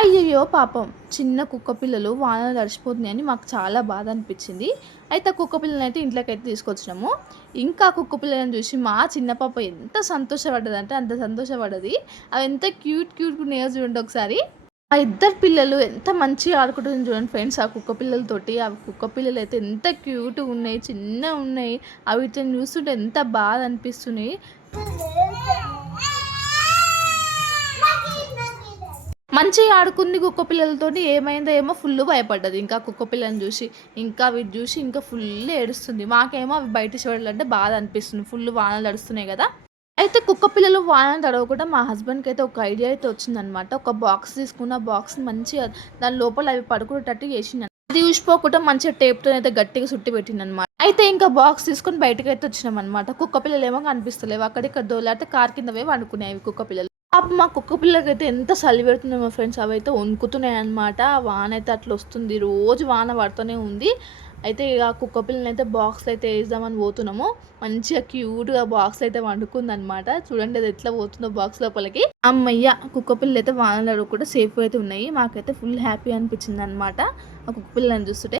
అయ్యయ్యో పాపం. చిన్న కుక్క పిల్లలు వాన తడిచిపోతున్నాయని మాకు చాలా బాధ అనిపించింది. అయితే ఆ కుక్క అయితే ఇంట్లోకి అయితే తీసుకొచ్చినాము. ఇంకా ఆ కుక్క పిల్లలను చూసి మా చిన్న పాప ఎంత సంతోషపడ్డది అంటే అంత సంతోషపడ్డది. అవి ఎంత క్యూట్ క్యూట్ ఉన్నాయో చూడండి ఒకసారి. ఆ ఇద్దరు పిల్లలు ఎంత మంచిగా ఆడుకుంటుంది చూడండి ఫ్రెండ్స్ ఆ కుక్క పిల్లలతోటి. ఆ కుక్క పిల్లలు అయితే ఎంత క్యూట్గా ఉన్నాయి చిన్న ఉన్నాయి. అవి చూస్తుంటే ఎంత బాధ అనిపిస్తున్నాయి మంచిగా ఆడుకుంది కుక్క పిల్లలతో ఏమైందో ఏమో ఫుల్ భయపడ్డది. ఇంకా కుక్క పిల్లని చూసి ఇంకా వీటి చూసి ఇంకా ఫుల్ ఏడుస్తుంది. మాకేమో అవి బయట చూడాలంటే బాధ అనిపిస్తుంది. ఫుల్ వానలు నడుస్తున్నాయి కదా. అయితే కుక్క పిల్లలు వానలు తడవకుండా మా హస్బెండ్కి అయితే ఒక ఐడియా అయితే వచ్చిందనమాట ఒక బాక్స్ తీసుకున్న బాక్స్ మంచిగా దాని లోపల అవి పడుకునేటట్టు చేసింది అది చూసిపోకుండా మంచిగా టేప్తో అయితే గట్టిగా చుట్టి పెట్టింది అనమాట అయితే ఇంకా బాక్స్ తీసుకొని బయటకు అయితే వచ్చినాం అనమాట కుక్క పిల్లలు ఏమో కనిపిస్తలేవు. అక్కడిక్కడ దోలాడితే కార్ కింద పోయి వండుకునేవి కుక్క పిల్లలు. అప్పుడు మా కుక్క పిల్లకైతే ఎంత చలి పెడుతుందో మా ఫ్రెండ్స్ అవి అయితే వణుకుతున్నాయి అనమాట వాన అయితే అట్లా వస్తుంది. రోజు వాన పడుతూనే ఉంది. అయితే ఇక కుక్క పిల్లని అయితే బాక్స్ అయితే వేద్దామని పోతున్నాము. మంచిగా క్యూట్గా బాక్స్ అయితే వండుకుంది అనమాట చూడండి అది ఎట్లా పోతుందో బాక్స్ లోపలికి. అమ్మయ్య కుక్క పిల్లలు అయితే వానలు కూడా సేఫ్ అయితే ఉన్నాయి. మాకైతే ఫుల్ హ్యాపీ అనిపించింది అనమాట ఆ కుక్క పిల్లని చూస్తుంటే.